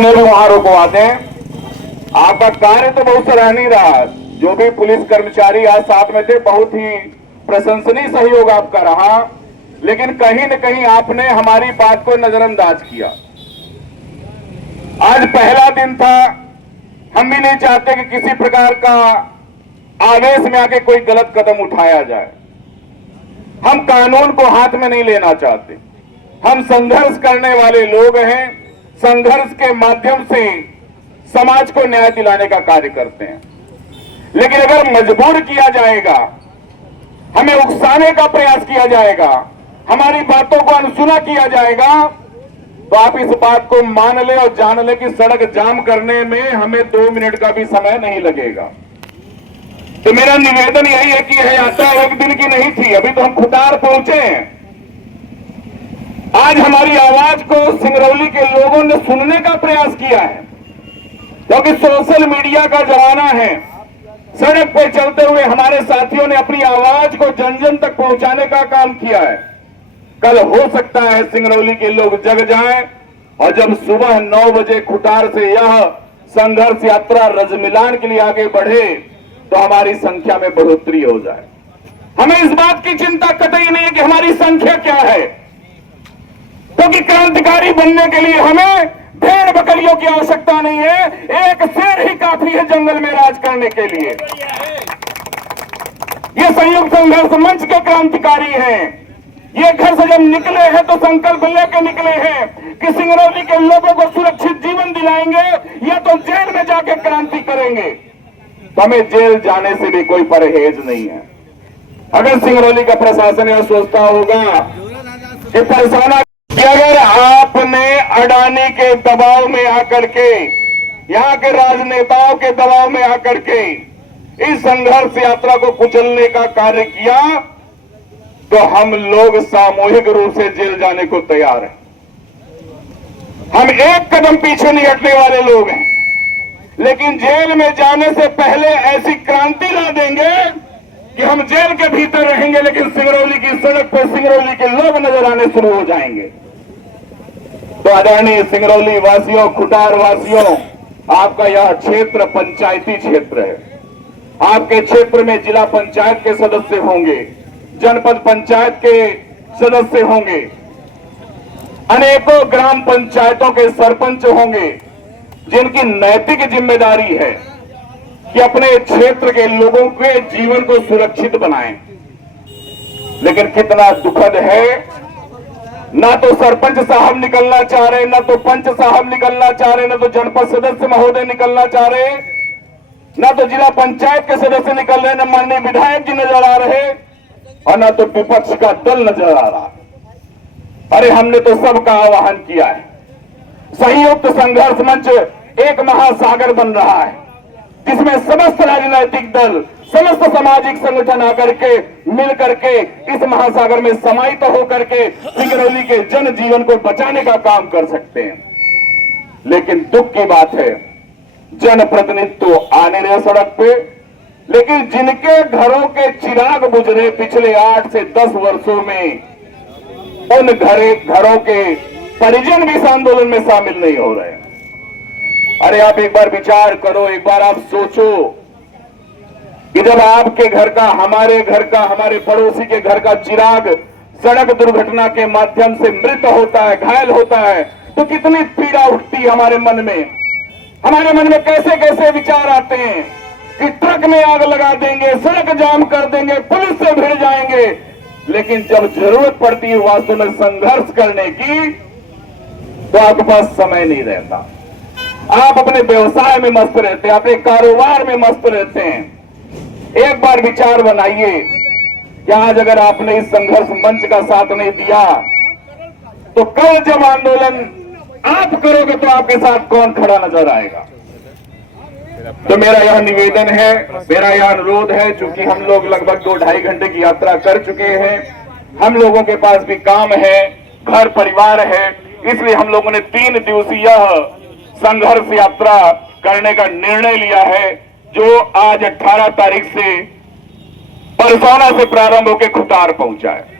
भी वहां रुकवाते हैं। आपका कार्य तो बहुत सराहनीय रहा। जो भी पुलिस कर्मचारी आज साथ में थे, बहुत ही प्रशंसनीय सहयोग आपका रहा, लेकिन कहीं न कहीं आपने हमारी बात को नजरअंदाज किया। आज पहला दिन था, हम भी नहीं चाहते कि किसी प्रकार का आवेश में आके कोई गलत कदम उठाया जाए। हम कानून को हाथ में नहीं लेना चाहते। हम संघर्ष करने वाले लोग हैं। संघर्ष के माध्यम से समाज को न्याय दिलाने का कार्य करते हैं। लेकिन अगर मजबूर किया जाएगा, हमें उकसाने का प्रयास किया जाएगा, हमारी बातों को अनसुना किया जाएगा, तो आप इस बात को मान ले और जान ले कि सड़क जाम करने में हमें 2 मिनट का भी समय नहीं लगेगा। तो मेरा निवेदन यही है कि यह यात्रा एक दिन की नहीं थी। अभी तो हम खुटार पहुंचे हैं। आज हमारी आवाज को सिंगरौली के लोगों ने सुनने का प्रयास किया है, क्योंकि सोशल मीडिया का जमाना है। सड़क पे चलते हुए हमारे साथियों ने अपनी आवाज को जन जन तक पहुंचाने का काम किया है। कल हो सकता है सिंगरौली के लोग जग जाएं और जब सुबह 9 बजे खुटार से यह संघर्ष यात्रा रजमिलान के लिए आगे बढ़े तो हमारी संख्या में बढ़ोतरी हो जाए। हमें इस बात की चिंता कतई नहीं है कि हमारी संख्या क्या है, क्योंकि क्रांतिकारी बनने के लिए हमें भेड़ बकरियों की आवश्यकता नहीं है। एक शेर ही काफी है जंगल में राज करने के लिए। ये संयुक्त संघर्ष मंच के क्रांतिकारी हैं। ये घर से जब निकले हैं तो संकल्प लेकर निकले हैं कि सिंगरौली के लोगों को सुरक्षित जीवन दिलाएंगे या तो जेल में जाके क्रांति करेंगे। तो हमें जेल जाने से भी कोई परहेज नहीं है। अगर सिंगरौली का प्रशासन यह सोचता होगा कि फरसाना, अगर आपने अडानी के दबाव में आकर के, यहां के राजनेताओं के दबाव में आकर के इस संघर्ष यात्रा को कुचलने का कार्य किया, तो हम लोग सामूहिक रूप से जेल जाने को तैयार हैं। हम एक कदम पीछे नहीं हटने वाले लोग हैं, लेकिन जेल में जाने से पहले ऐसी क्रांति ला देंगे कि हम जेल के भीतर रहेंगे, लेकिन सिंगरौली की सड़क पर सिंगरौली के लोग नजर आने शुरू हो जाएंगे। तो आदरणीय सिंगरौली वासियों, खुटार वासियों, आपका यह क्षेत्र पंचायती क्षेत्र है। आपके क्षेत्र में जिला पंचायत के सदस्य होंगे, जनपद पंचायत के सदस्य होंगे, अनेकों ग्राम पंचायतों के सरपंच होंगे, जिनकी नैतिक जिम्मेदारी है कि अपने क्षेत्र के लोगों के जीवन को सुरक्षित बनाएं। लेकिन कितना दुखद है, ना तो सरपंच साहब निकलना चाह रहे, ना तो पंच साहब निकलना चाह रहे, ना तो जनपद सदस्य महोदय निकलना चाह रहे, ना तो जिला पंचायत के सदस्य निकल रहे, ना माननीय विधायक जी नजर आ रहे, और ना तो विपक्ष का दल नजर आ रहा। अरे हमने तो सबका आह्वान किया है। संयुक्त संघर्ष मंच एक महासागर बन रहा है, जिसमें समस्त राजनीतिक दल, समस्त सामाजिक संगठन आकर के मिल करके इस महासागर में समाहित होकर के सिंगरौली के जन जीवन को बचाने का काम कर सकते हैं। लेकिन दुख की बात है, जनप्रतिनिधि तो आ नहीं रहे सड़क पे, लेकिन जिनके घरों के चिराग बुझ पिछले 8 से 10 वर्षों में, उन घरों के परिजन भी इस आंदोलन में शामिल नहीं हो रहे। अरे आप एक बार विचार करो, एक बार आप सोचो कि जब आपके घर का, हमारे घर का, हमारे पड़ोसी के घर का चिराग सड़क दुर्घटना के माध्यम से मृत होता है, घायल होता है, तो कितनी पीड़ा उठती है हमारे मन में। हमारे मन में कैसे कैसे विचार आते हैं कि ट्रक में आग लगा देंगे, सड़क जाम कर देंगे, पुलिस से भिड़ जाएंगे। लेकिन जब जरूरत पड़ती है वास्तव में संघर्ष करने की, तो आपके पास समय नहीं रहता। आप अपने व्यवसाय में मस्त रहते हैं, अपने कारोबार में मस्त रहते हैं। एक बार विचार बनाइए कि आज अगर आपने इस संघर्ष मंच का साथ नहीं दिया, तो कल जब आंदोलन आप करोगे तो आपके साथ कौन खड़ा नजर आएगा। तो मेरा यह निवेदन है, मेरा यह अनुरोध है, चूंकि हम लोग लगभग 2-2.5 घंटे की यात्रा कर चुके हैं, हम लोगों के पास भी काम है, घर परिवार है, इसलिए हम लोगों ने 3 दिवसीय संघर्ष यात्रा करने का निर्णय लिया है, जो आज 18 तारीख से परसौना से प्रारंभ होकर खुटार पहुंचा है।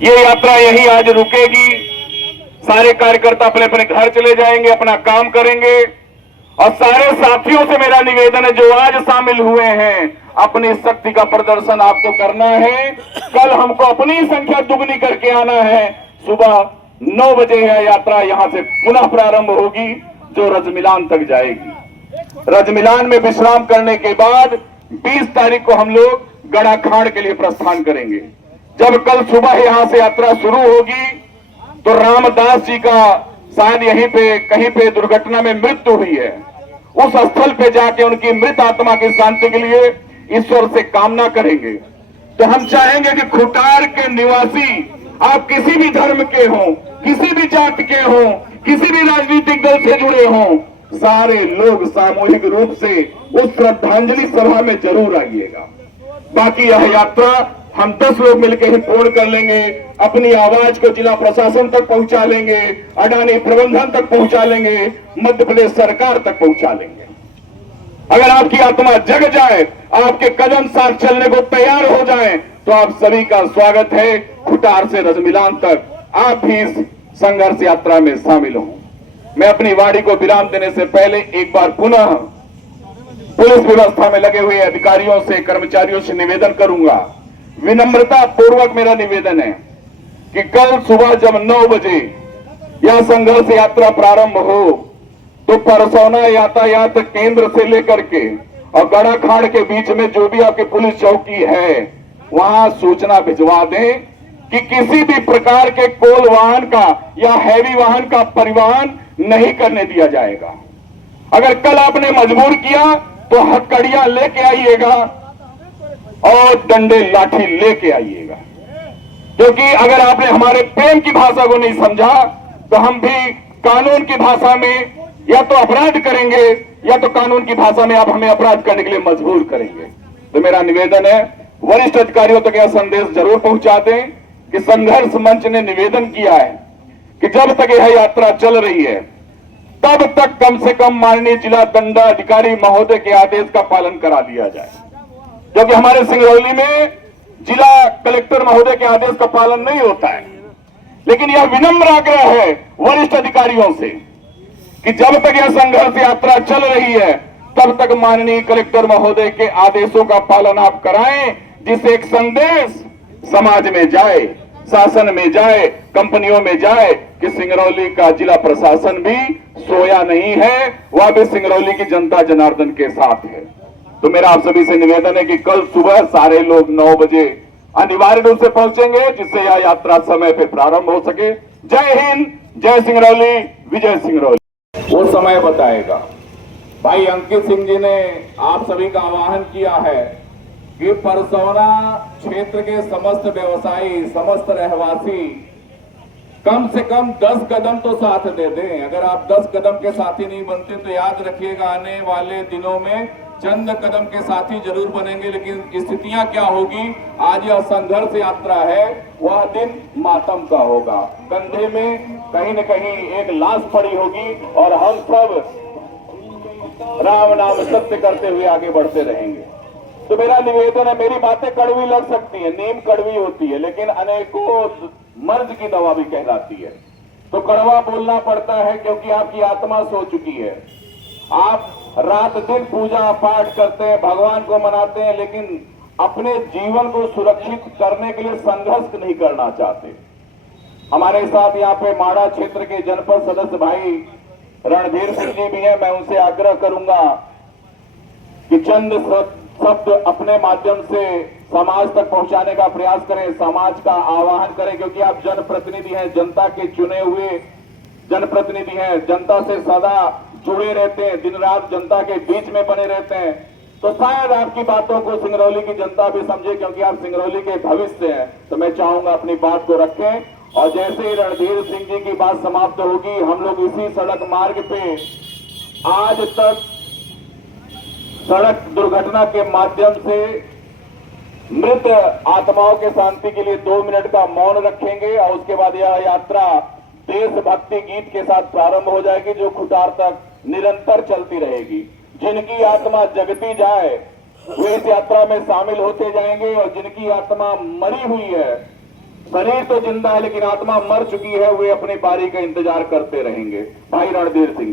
ये यात्रा यही आज रुकेगी सारे कार्यकर्ता अपने अपने घर चले जाएंगे, अपना काम करेंगे। और सारे साथियों से मेरा निवेदन है जो आज शामिल हुए हैं, अपनी शक्ति का प्रदर्शन आपको करना है। कल हमको अपनी संख्या दुगनी करके आना है। सुबह 9 बजे है यात्रा, यहां से पुनः प्रारंभ होगी जो रजमिलान तक जाएगी। रजमिलान में विश्राम करने के बाद 20 तारीख को हम लोग गड़ाखाड़ के लिए प्रस्थान करेंगे। जब कल सुबह यहां से यात्रा शुरू होगी तो रामदास जी का शायद यहीं पे कहीं पे दुर्घटना में मृत्यु हुई है, उस स्थल पे जाके उनकी मृत आत्मा की शांति के लिए ईश्वर से कामना करेंगे। तो हम चाहेंगे कि खुटार के निवासी, आप किसी भी धर्म के हो, किसी भी जाति के हो, किसी भी राजनीतिक दल से जुड़े हो, सारे लोग सामूहिक रूप से उस श्रद्धांजलि सभा में जरूर आइएगा। बाकी यह यात्रा हम 10 लोग मिलकर ही पूर्ण कर लेंगे। अपनी आवाज को जिला प्रशासन तक पहुंचा लेंगे, अडानी प्रबंधन तक पहुंचा लेंगे, मध्य प्रदेश सरकार तक पहुंचा लेंगे। अगर आपकी आत्मा जग जाए, आपके कदम साथ चलने को तैयार हो जाए, तो आप सभी का स्वागत है खुटार से रजमिलान तक। आप भी इस संघर्ष यात्रा में शामिल हो। मैं अपनी वाणी को विराम देने से पहले एक बार पुनः पुलिस व्यवस्था में लगे हुए अधिकारियों से, कर्मचारियों से निवेदन करूंगा, विनम्रता पूर्वक मेरा निवेदन है कि कल सुबह जब 9 बजे यह संघर्ष यात्रा प्रारंभ हो तो परसौना यातायात केंद्र से लेकर के और गड़ाखाड़ के बीच में जो भी आपकी पुलिस चौकी है, वहां सूचना भिजवा दें कि किसी भी प्रकार के कोल वाहन का या हैवी वाहन का परिवहन नहीं करने दिया जाएगा। अगर कल आपने मजबूर किया तो हथकड़ियां लेके आइएगा और डंडे लाठी लेके आइएगा, क्योंकि अगर आपने हमारे प्रेम की भाषा को नहीं समझा तो हम भी कानून की भाषा में या तो अपराध करेंगे या तो कानून की भाषा में आप हमें अपराध करने के लिए मजबूर करेंगे। तो मेरा निवेदन है वरिष्ठ अधिकारियों तक यह संदेश जरूर पहुंचा दें कि संघर्ष मंच ने निवेदन किया है कि जब तक यह यात्रा चल रही है तब तक कम से कम माननीय जिला दंडाधिकारी महोदय के आदेश का पालन करा दिया जाए, क्योंकि हमारे सिंगरौली में जिला कलेक्टर महोदय के आदेश का पालन नहीं होता है। लेकिन यह विनम्र आग्रह है वरिष्ठ अधिकारियों से कि जब तक यह संघर्ष यात्रा चल रही है तब तक माननीय कलेक्टर महोदय के आदेशों का पालन आप कराएं, जिससे एक संदेश समाज में जाए, शासन में जाए, कंपनियों में जाए कि सिंगरौली का जिला प्रशासन भी सोया नहीं है, वह भी सिंगरौली की जनता जनार्दन के साथ है। तो मेरा आप सभी से निवेदन है कि कल सुबह सारे लोग 9 बजे अनिवार्य रूप से पहुंचेंगे, जिससे यह यात्रा समय पे प्रारंभ हो सके। जय हिंद, जय सिंगरौली, विजय सिंगरौली। वो समय बताएगा। भाई अंकित सिंह जी ने आप सभी का आह्वान किया है कि परसौना क्षेत्र के समस्त व्यवसायी, समस्त रहवासी कम से कम 10 कदम तो साथ दे दें। अगर आप 10 कदम के साथी नहीं बनते तो याद रखिएगा आने वाले दिनों में चंद कदम के साथी जरूर बनेंगे, लेकिन स्थितियां क्या होगी, आज यह संघर्ष यात्रा है, वह दिन मातम का होगा। कंधे में कहीं न कहीं एक लाश पड़ी होगी और हम सब राम नाम सत्य करते हुए आगे बढ़ते रहेंगे। तो मेरा निवेदन है, मेरी बातें कड़वी लग सकती है, नीम कड़वी होती है, लेकिन अनेकों मर्ज की दवा भी कहलाती है। तो कड़वा बोलना पड़ता है क्योंकि आपकी आत्मा सो चुकी है। आप रात दिन पूजा पाठ करते हैं, भगवान को मनाते हैं, लेकिन अपने जीवन को सुरक्षित करने के लिए संघर्ष नहीं करना चाहते। हमारे साथ यहाँ पे माड़ा क्षेत्र के जनपद सदस्य भाई रणधीर सिंह जी भी हैं। मैं उनसे आग्रह करूंगा कि चंद शब्द अपने माध्यम से समाज तक पहुंचाने का प्रयास करें, समाज का आह्वान करें, क्योंकि आप जनप्रतिनिधि हैं, जनता के चुने हुए जनप्रतिनिधि हैं, जनता से सदा जुड़े रहते हैं, दिन रात जनता के बीच में बने रहते हैं। तो शायद आपकी बातों को सिंगरौली की जनता भी समझे, क्योंकि आप सिंगरौली के भविष्य हैं। तो मैं चाहूंगा अपनी बात को रखें, और जैसे ही रणधीर सिंह जी की बात समाप्त होगी, हम लोग इसी सड़क मार्ग पे आज तक सड़क दुर्घटना के माध्यम से मृत आत्माओं के शांति के लिए 2 मिनट का मौन रखेंगे, और उसके बाद यह यात्रा देशभक्ति गीत के साथ प्रारंभ हो जाएगी, जो खुटार तक निरंतर चलती रहेगी। जिनकी आत्मा जगती जाए वे इस यात्रा में शामिल होते जाएंगे, और जिनकी आत्मा मरी हुई है शरीर तो जिंदा है लेकिन आत्मा मर चुकी है, वे अपनी बारी का इंतजार करते रहेंगे। भाई रणधीर सिंह।